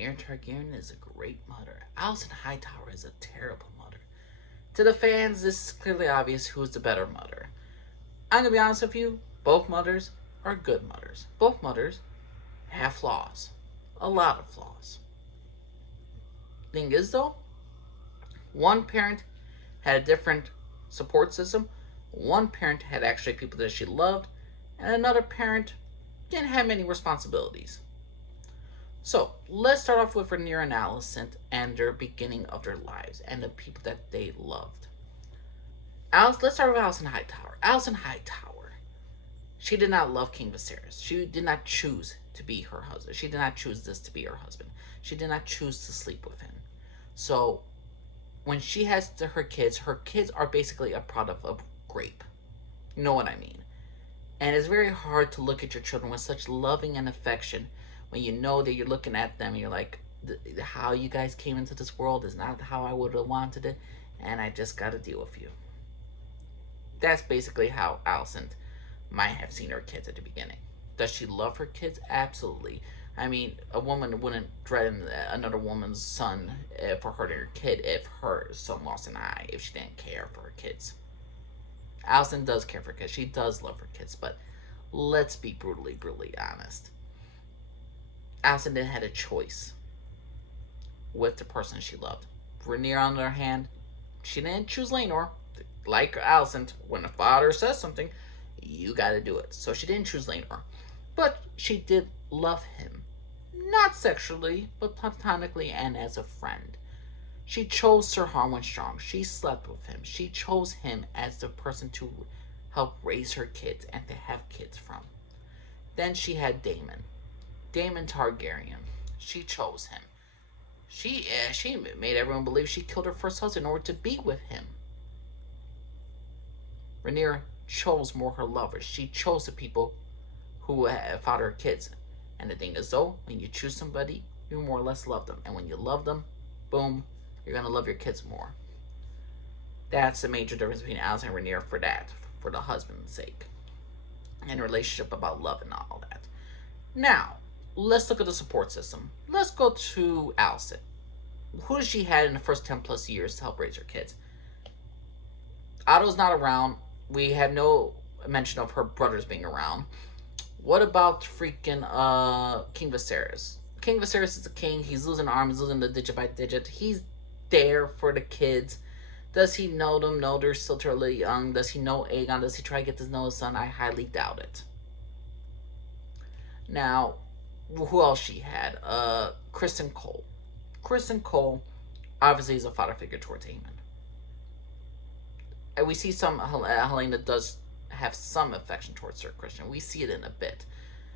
Rhaenyra Targaryen is a great mother. Alicent Hightower is a terrible mother. To the fans, this is clearly obvious who's the better mother. I'm gonna be honest with you, both mothers are good mothers. Both mothers have flaws. A lot of flaws. Thing is, though, one parent had a different support system. One parent had actually people that she loved, and another parent didn't have many responsibilities. So let's start off with Rhaenyra and Alicent and their beginning of their lives and the people that they loved. Let's start with Alicent Hightower. Alicent Hightower. She did not love King Viserys. She did not choose to be her husband. She did not choose this to be her husband. She did not choose to sleep with him. So when she has her kids are basically a product of grape. You know what I mean? And it's very hard to look at your children with such loving and affection when you know that you're looking at them and you're like, how you guys came into this world is not how I would have wanted it, and I just got to deal with you. That's basically how Alicent might have seen her kids at the beginning. Does she love her kids? Absolutely. I mean, a woman wouldn't threaten another woman's son for hurting her kid if her son lost an eye, if she didn't care for her kids. Alicent does care for kids. She does love her kids, but let's be brutally honest. Alicent didn't have a choice with the person she loved. Rhaenyra, on the other hand, she didn't choose Laenor. Like Alicent, when a father says something, you gotta do it. So she didn't choose Laenor. But she did love him. Not sexually, but platonically and as a friend. She chose Sir Harwin Strong. She slept with him. She chose him as the person to help raise her kids and to have kids from. Then she had Daemon. Daemon Targaryen. She chose him. She made everyone believe she killed her first husband in order to be with him. Rhaenyra chose more her lovers. She chose the people who fought her kids. And the thing is, though, when you choose somebody, you more or less love them. And when you love them, boom, you're going to love your kids more. That's the major difference between Alicent and Rhaenyra for that, for the husband's sake. And relationship about love and all that. Now, let's look at the support system. Let's go to Alicent. Who does she had in the first 10 plus years to help raise her kids? Otto's not around. We have no mention of her brothers being around. What about freaking King Viserys? King Viserys is the king. He's losing arms, he's losing the digit by digit. He's there for the kids. Does he know them? No, they're still totally young. Does he know Aegon? Does he try to get to know his son? I highly doubt it. Now, who else she had? Criston Cole. Criston Cole obviously is a father figure towards Aemon. And we see some Helaena does have some affection towards Sir Criston. We see it in a bit.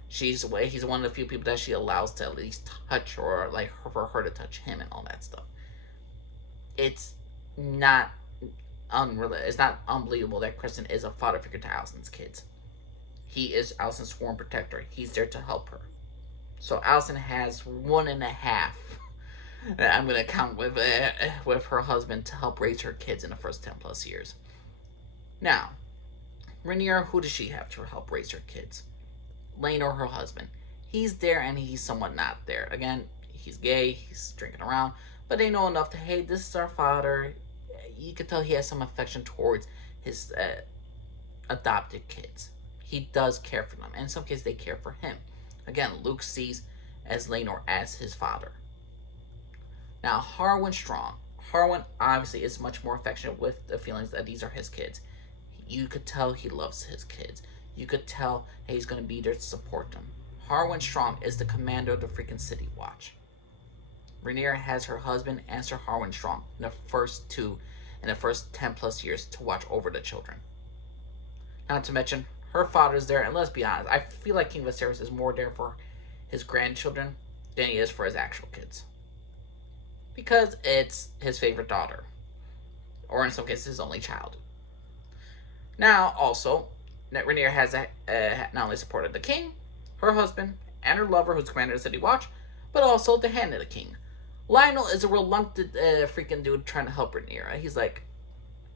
He's one of the few people that she allows to at least touch, or like for her to touch him and all that stuff. It's not it's not unbelievable that Criston is a father figure to Alicent's kids. He is Alicent's sworn protector. He's there to help her. So Alicent has 1.5. I'm gonna count with her husband to help raise her kids in the first 10 plus years. Now, Rhaenyra, who does she have to help raise her kids? Laenor, her husband. He's there and he's somewhat not there. Again, he's gay, he's drinking around, but they know enough to, hey, this is our father. You can tell he has some affection towards his adopted kids. He does care for them, and in some cases they care for him. Again, Luke sees as Laenor as his father. Now, Harwin Strong. Harwin obviously is much more affectionate with the feelings that these are his kids. You could tell he loves his kids. You could tell he's going to be there to support them. Harwin Strong is the commander of the freaking City Watch. Rhaenyra has her husband and Sir Harwin Strong in the first 10 plus years to watch over the children. Not to mention, her father's there, and let's be honest, I feel like King Viserys is more there for his grandchildren than he is for his actual kids. Because it's his favorite daughter. Or in some cases, his only child. Now, also, Rhaenyra has not only supported the king, her husband, and her lover, who's commander of the City Watch, but also the hand of the king. Lionel is a reluctant freaking dude trying to help Rhaenyra. He's like,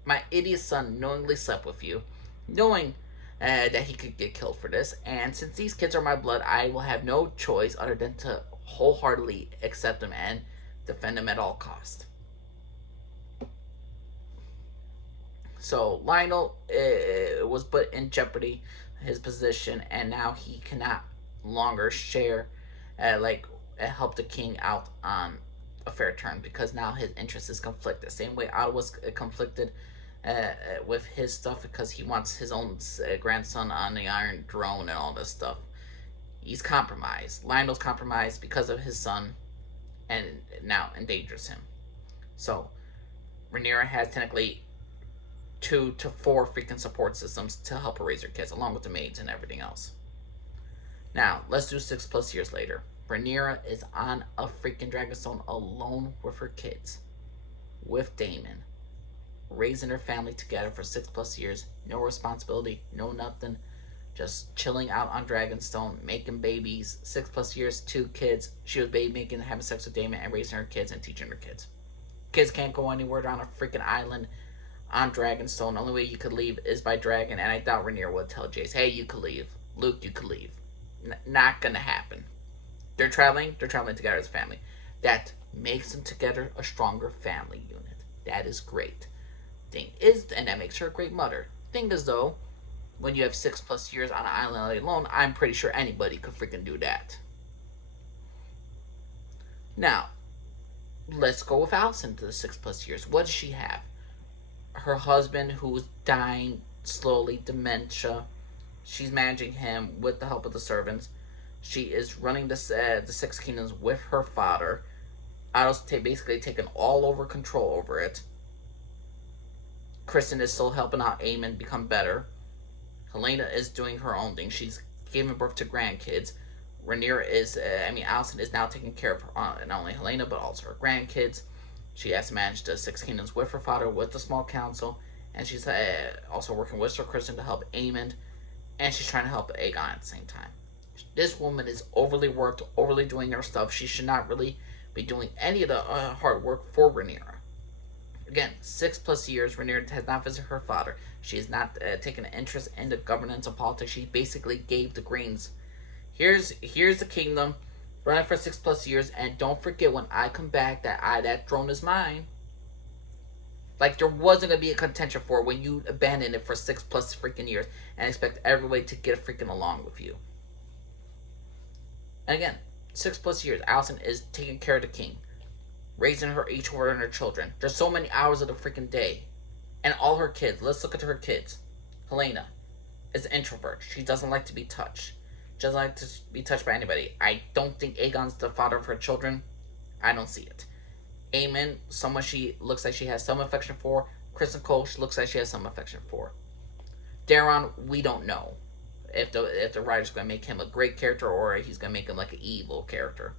my idiot son knowingly slept with you, knowing that he could get killed for this, and since these kids are my blood, I will have no choice other than to wholeheartedly accept him and defend him at all costs. So Lionel was put in jeopardy, his position, and now he cannot longer share, like, help the king out on a fair turn, because now his interest is conflicted. Same way Otto was conflicted with his stuff, because he wants his own grandson on the Iron Throne and all this stuff. He's compromised. Lionel's compromised because of his son, and now endangers him. So Rhaenyra has technically 2 to 4 freaking support systems to help her raise her kids, along with the maids and everything else. Now, let's do 6+ years later. Rhaenyra is on a freaking Dragonstone alone with her kids, with Daemon, raising her family together for 6+ years. No responsibility, no nothing. Just chilling out on Dragonstone, making babies. 6+ years, 2 kids. She was baby making, having sex with Daemon, and raising her kids and teaching her kids. Kids can't go anywhere. They're on a freaking island on Dragonstone. The only way you could leave is by dragon, and I doubt Rhaenyra would tell Jace, hey, you could leave. Luke, you could leave. Not gonna happen. They're traveling together as a family. That makes them together a stronger family unit. That is great. Thing is, and that makes her a great mother. Thing is, though, when you have 6+ years on an island alone, I'm pretty sure anybody could freaking do that. Now, let's go with Alicent to the 6+ years. What does she have? Her husband, who's dying slowly, dementia. She's managing him with the help of the servants. She is running the 6 kingdoms with her father. Otto's basically taken all over control over it. Kristen is still helping out Aemon become better. Helaena is doing her own thing. She's giving birth to grandkids. Rhaenyra is, Alicent is now taking care of not only Helaena, but also her grandkids. She has to manage the 6 kingdoms with her father, with the small council, and she's also working with Sir Kristen to help Aemon, and she's trying to help Aegon at the same time. This woman is overly worked, overly doing her stuff. She should not really be doing any of the hard work for Rhaenyra. Again, 6+ years, Rhaenyra has not visited her father. She has not taken an interest in the governance of politics. She basically gave the greens. Here's the kingdom, run it for 6+ years, and don't forget when I come back that throne is mine. Like, there wasn't gonna be a contention for it when you abandon it for 6+ freaking years and expect everybody to get freaking along with you. And again, 6+ years, Alicent is taking care of the king, raising each one of her children. There's so many hours of the freaking day, and all her kids. Let's look at her kids. Helaena is an introvert. She doesn't like to be touched. She doesn't like to be touched by anybody. I don't think Aegon's the father of her children. I don't see it. Aemon, someone she looks like she has some affection for. Kristen Cole, she looks like she has some affection for. Daeron, we don't know if the writer's going to make him a great character or he's going to make him like an evil character.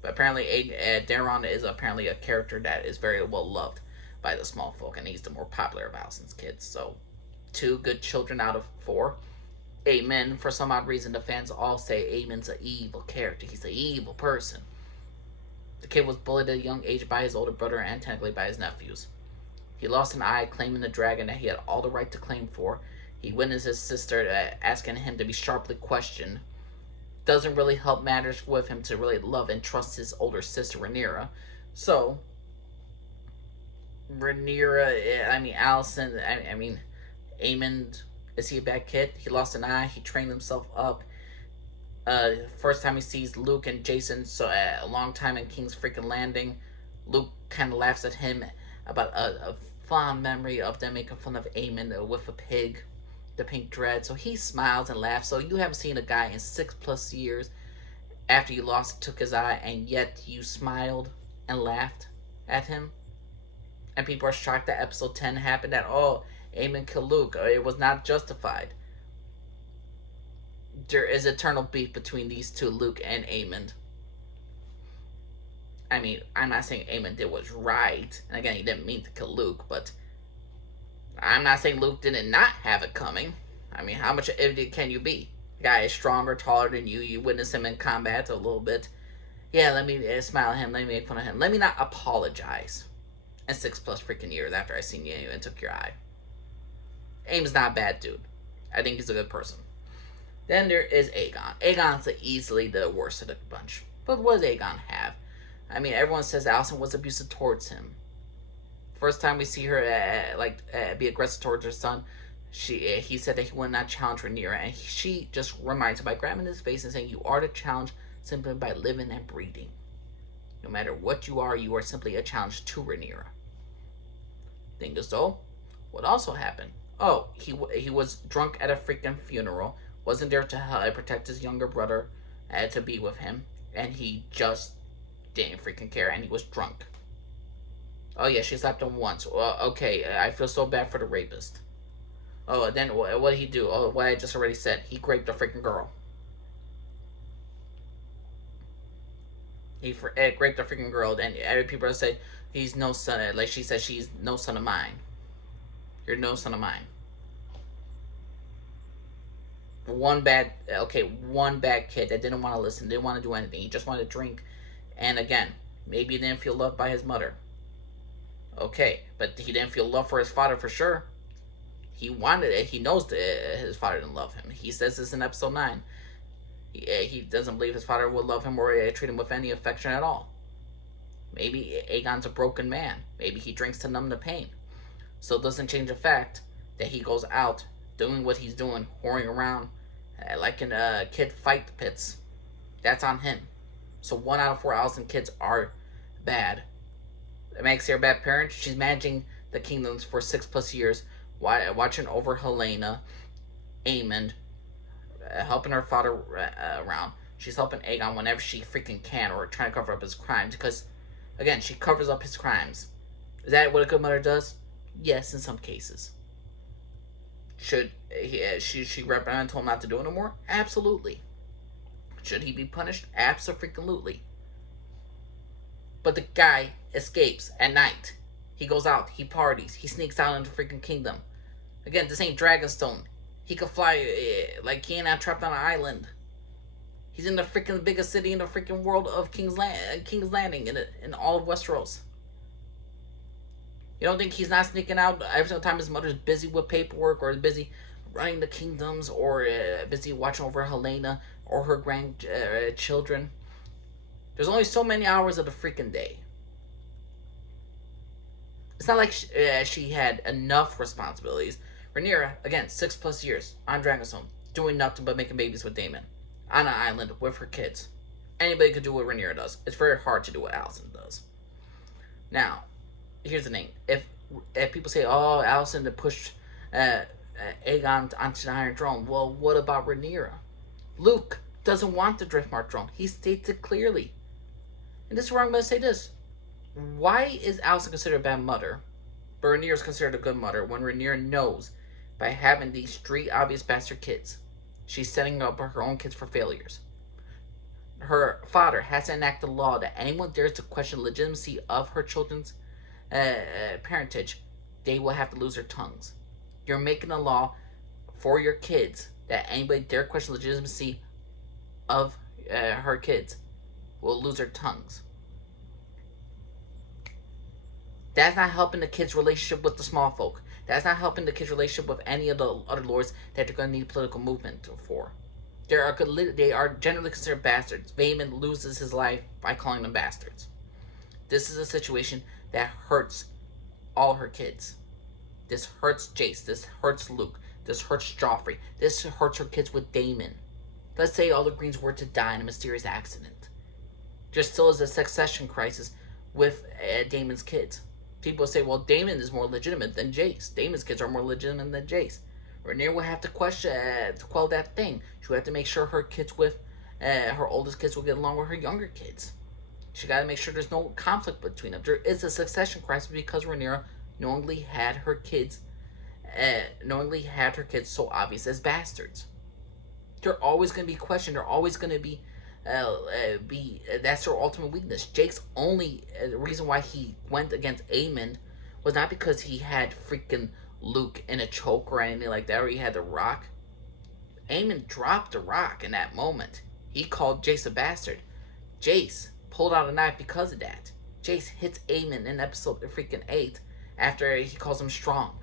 But apparently, Daeron is apparently a character that is very well loved by the small folk, and he's the more popular of Alicent's kids. So, 2 good children out of 4. Aemon, for some odd reason, the fans all say Aemon's an evil character. He's an evil person. The kid was bullied at a young age by his older brother and technically by his nephews. He lost an eye, claiming the dragon that he had all the right to claim for. He witnessed his sister asking him to be sharply questioned. Doesn't really help matters with him to really love and trust his older sister, Rhaenyra. So, Rhaenyra, Alicent, Aemon, is he a bad kid? He lost an eye, he trained himself up. First time he sees Luke and Jason, so a long time in King's freaking Landing, Luke kind of laughs at him about a fond memory of them making fun of Aemon with a pig, the pink dread. So he smiles and laughs. So you haven't seen a guy in 6+ years after you lost, took his eye, and yet you smiled and laughed at him. And people are shocked that episode 10 happened, that, oh, Aemon killed Luke. It was not justified. There is eternal beef between these two, Luke and Aemon. I'm not saying Aemon did what's right. And again, he didn't mean to kill Luke, but I'm not saying Luke didn't not have it coming. How much of an idiot can you be? The guy is stronger, taller than you. You witness him in combat a little bit. Yeah, let me smile at him. Let me make fun of him. Let me not apologize. And 6+ freaking years after I seen you and took your eye. Aemon's not a bad dude. I think he's a good person. Then there is Aegon. Aegon's easily the worst of the bunch. But what does Aegon have? I mean, everyone says Alicent was abusive towards him. First time we see her be aggressive towards her son, he said that he would not challenge Rhaenyra, and she just reminds him by grabbing his face and saying, "You are to challenge simply by living and breathing. No matter what you are simply a challenge to Rhaenyra." Thing is though, what also happened? Oh, he was drunk at a freaking funeral. Wasn't there to protect his younger brother, to be with him, and he just didn't freaking care, and he was drunk. Oh yeah, she slapped him once. Well, okay, I feel so bad for the rapist. Oh, and then what did he do? Oh, what I just already said. He raped a freaking girl. He raped a freaking girl. And every people say he's no son. Like she said, she's no son of mine. You're no son of mine. One bad kid that didn't want to listen, didn't want to do anything. He just wanted to drink. And again, maybe he didn't feel loved by his mother. Okay, but he didn't feel love for his father for sure. He wanted it. He knows that his father didn't love him. He says this in episode 9. He doesn't believe his father would love him or treat him with any affection at all. Maybe Aegon's a broken man. Maybe he drinks to numb the pain. So it doesn't change the fact that he goes out doing what he's doing, whoring around like in kid fight pits. That's on him. So 1 out of 4 Alicent kids are bad. It makes her a bad parent. She's managing the kingdoms for 6+ years, watching over Helaena, Aemond, helping her father around. She's helping Aegon whenever she freaking can, or trying to cover up his crimes, because, again, she covers up his crimes. Is that what a good mother does? Yes, in some cases. Should she reprimand and told him not to do it no more? Absolutely. Should he be punished? Absolutely. But the guy escapes at night. He goes out, he parties, he sneaks out into the freaking kingdom. Again, this ain't Dragonstone. He could fly, like he ain't not trapped on an island. He's in the freaking biggest city in the freaking world of King's Landing, in all of Westeros. You don't think he's not sneaking out every single time his mother's busy with paperwork, or busy running the kingdoms, or busy watching over Helaena or her grandchildren? There's only so many hours of the freaking day. It's not like she had enough responsibilities. Rhaenyra, again, 6+ years on Dragonstone, doing nothing but making babies with Daemon on an island with her kids. Anybody could do what Rhaenyra does. It's very hard to do what Alicent does. Now, here's the thing: if people say, "Oh, Alicent pushed Aegon onto the Iron Throne," well, what about Rhaenyra? Luke doesn't want the Driftmark throne. He states it clearly. And this is where I'm going to say this: why is Alicent considered a bad mother, but Rhaenyra is considered a good mother, when Rhaenyra knows by having these 3 obvious bastard kids, she's setting up her own kids for failures? Her father has to enact a law that anyone dares to question the legitimacy of her children's parentage, they will have to lose their tongues. You're making a law for your kids that anybody dare question the legitimacy of her kids will lose their tongues. That's not helping the kids' relationship with the small folk. That's not helping the kids' relationship with any of the other lords that they're going to need political movement for. They are generally considered bastards. Vaemond loses his life by calling them bastards. This is a situation that hurts all her kids. This hurts Jace. This hurts Luke. This hurts Joffrey. This hurts her kids with Daemon. Let's say all the Greens were to die in a mysterious accident. There still is a succession crisis with Daemon's kids. People say, well, Daemon is more legitimate than Jace. Daemon's kids are more legitimate than Jace. Rhaenyra will have to to quell that thing. She will have to make sure her kids with her oldest kids will get along with her younger kids. She got to make sure there's no conflict between them. There is a succession crisis because Rhaenyra knowingly had her kids so obvious as bastards. They're always going to be questioned. They're always going to be that's their ultimate weakness. Jake's only reason why he went against Aemond was not because he had freaking Luke in a choke or anything like that, or he had the rock. Aemond dropped the rock in that moment. He called Jace a bastard. Jace pulled out a knife because of that. Jace hits Aemond in episode freaking 8 after he calls him strong.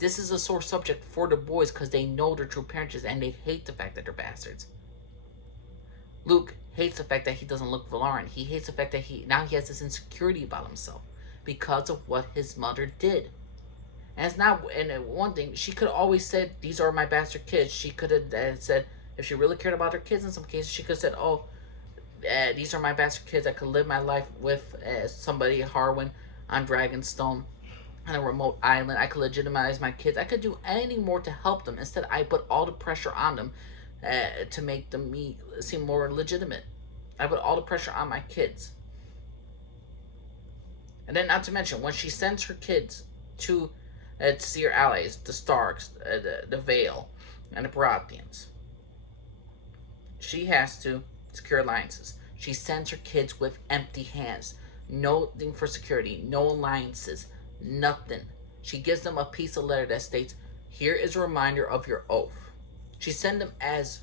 This is a sore subject for the boys because they know their true parentage and they hate the fact that they're bastards. Luke hates the fact that he doesn't look Valarian. He hates the fact that he has this insecurity about himself because of what his mother did. And it's not. And one thing, she could have always said, "These are my bastard kids." She could have said, if she really cared about her kids, in some cases, she could have said, "Oh, these are my bastard kids. I could live my life with somebody, Harwin, on Dragonstone, on a remote island. I could legitimize my kids. I could do anything more to help them. Instead, I put all the pressure on them to make them seem more legitimate. I put all the pressure on my kids." And then, not to mention, when she sends her kids to see her allies, the Starks, the Vale, and the Baratheons, she has to secure alliances. She sends her kids with empty hands. Nothing for security, no alliances, nothing. She gives them a piece of letter that states, "Here is a reminder of your oath." She sends them as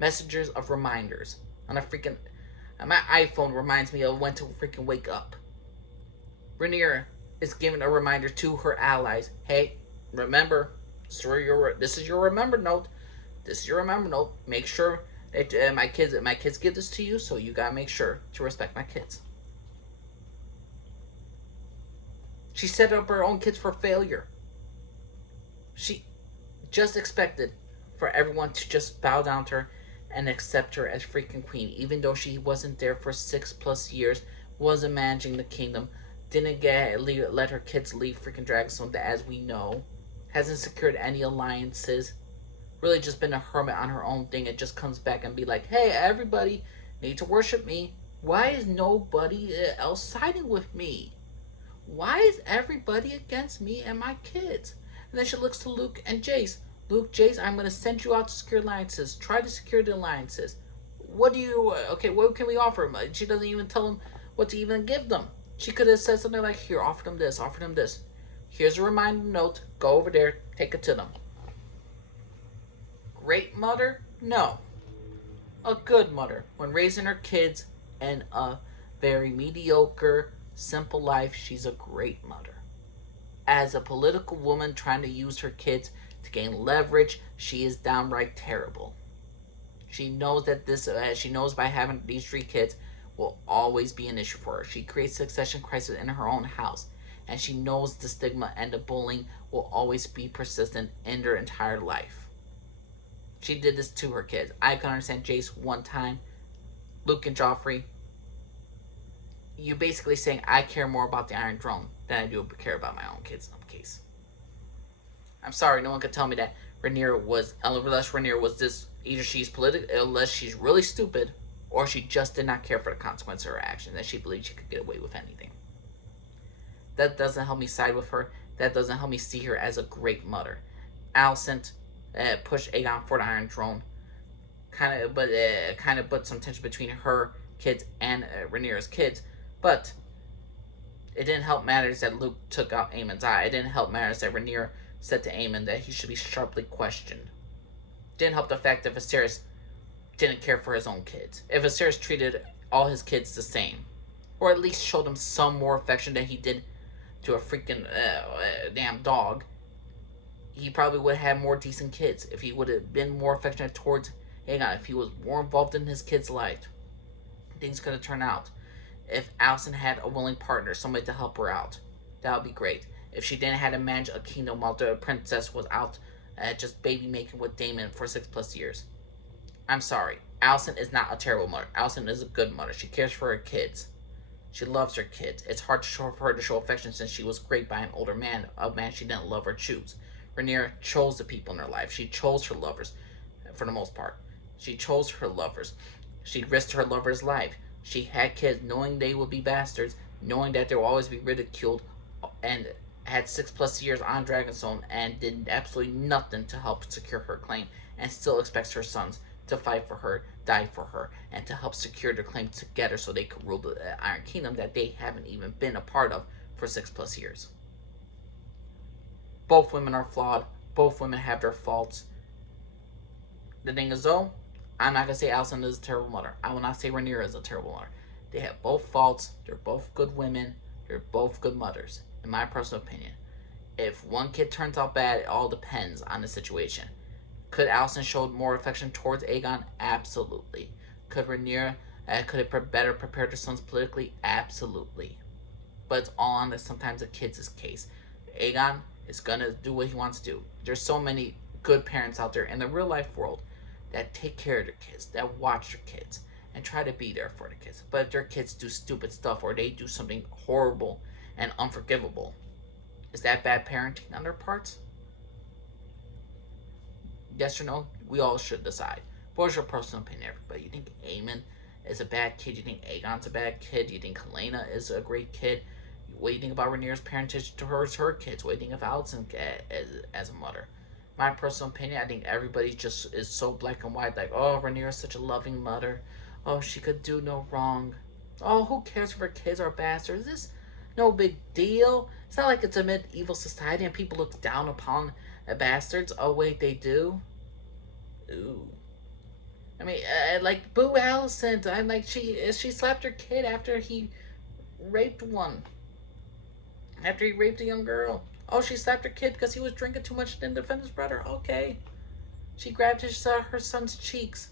messengers of reminders. On a freaking... My iPhone reminds me of when to freaking wake up. Rhaenyra is giving a reminder to her allies. Hey, remember, this is your remember note. This is your remember note. Make sure that my kids give this to you, so you gotta make sure to respect my kids. She set up her own kids for failure. She just expected for everyone to just bow down to her and accept her as freaking queen, even though she wasn't there for 6+ years, wasn't managing the kingdom, didn't let her kids leave freaking Dragonstone, that, as we know, hasn't secured any alliances, really just been a hermit on her own thing, and just comes back and be like, "Hey, everybody need to worship me. Why is nobody else siding with me? Why is everybody against me and my kids?" And then she looks to Luke and Jace. "Luke, Jace, I'm going to send you out to secure alliances. Try to secure the alliances. What can we offer them?" She doesn't even tell them what to even give them. She could have said something like, "Here, offer them this, offer them this. Here's a reminder note. Go over there, take it to them." Great mother? No. A good mother. When raising her kids in a very mediocre, simple life, she's a great mother. As a political woman trying to use her kids to gain leverage, she is downright terrible. She knows that she knows by having these 3 kids will always be an issue for her. She creates succession crisis in her own house, and she knows the stigma and the bullying will always be persistent in their entire life. She did this to her kids. I can understand Jace one time, Luke and Joffrey. You basically saying, "I care more about the Iron Throne than I do care about my own kids" in some case. I'm sorry, no one could tell me that Rhaenyra was, unless Rhaenyra was this, either she's unless she's really stupid, or she just did not care for the consequence of her actions, and she believed she could get away with anything. That doesn't help me side with her. That doesn't help me see her as a great mother. Alicent pushed Aegon for the Iron Throne, kind of put some tension between her kids and Rhaenyra's kids, but it didn't help matters that Luke took out Aemon's eye. It didn't help matters that Rhaenyra said to Aemon that he should be sharply questioned. It didn't help the fact that Viserys didn't care for his own kids. If Viserys treated all his kids the same, or at least showed them some more affection than he did to a freaking damn dog, he probably would have had more decent kids. If he would have been more affectionate towards Aegon, if he was more involved in his kid's life, things could have turned out. If Alicent had a willing partner, somebody to help her out, that would be great. If she didn't have to manage a kingdom while the princess was out just baby making with Daemon for 6+ years. I'm sorry. Alicent is not a terrible mother. Alicent is a good mother. She cares for her kids. She loves her kids. It's hard for her to show affection since she was raped by an older man, a man she didn't love or choose. Rhaenyra chose the people in her life. She chose her lovers, for the most part. She chose her lovers. She risked her lover's life. She had kids knowing they would be bastards, knowing that they will always be ridiculed, and had 6+ years on Dragonstone and did absolutely nothing to help secure her claim, and still expects her sons to fight for her, die for her, and to help secure their claim together so they could rule the Iron Kingdom that they haven't even been a part of for 6+ years. Both women are flawed. Both women have their faults. The thing is, though, I'm not going to say Alicent is a terrible mother. I will not say Rhaenyra is a terrible mother. They have both faults. They're both good women. They're both good mothers, in my personal opinion. If one kid turns out bad, it all depends on the situation. Could Alicent show more affection towards Aegon? Absolutely. Could Rhaenyra Could it better prepare their sons politically? Absolutely. But it's all on that sometimes the kids' case. Aegon is gonna do what he wants to do. There's so many good parents out there in the real life world that take care of their kids, that watch their kids, and try to be there for the kids. But if their kids do stupid stuff or they do something horrible and unforgivable, is that bad parenting on their parts? Yes or no? We all should decide. What's your personal opinion, everybody? You think Aemon is a bad kid? You think Aegon's a bad kid? You think Helena is a great kid? What do you think about Rhaenyra's parentage to her kids? What do you think of Alicent as a mother? My personal opinion, I think everybody just is so black and white. Like, oh, Rhaenyra's such a loving mother. Oh, she could do no wrong. Oh, who cares if her kids are bastards? This no big deal. It's not like it's a medieval society and people look down upon bastards. Oh, wait, they do? Ooh. I mean, like, boo Alicent. I'm like, she slapped her kid after he raped one. After he raped a young girl. Oh, she slapped her kid because he was drinking too much and didn't defend his brother. Okay. She grabbed her son's cheeks.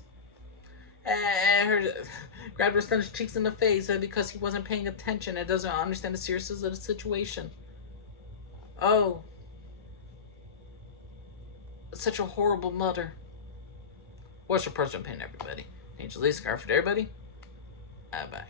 Her grabbed her son's cheeks in the face because he wasn't paying attention and doesn't understand the seriousness of the situation. Oh, such a horrible mother. What's your personal opinion, everybody? Angel Lee, Scarf for everybody. Bye.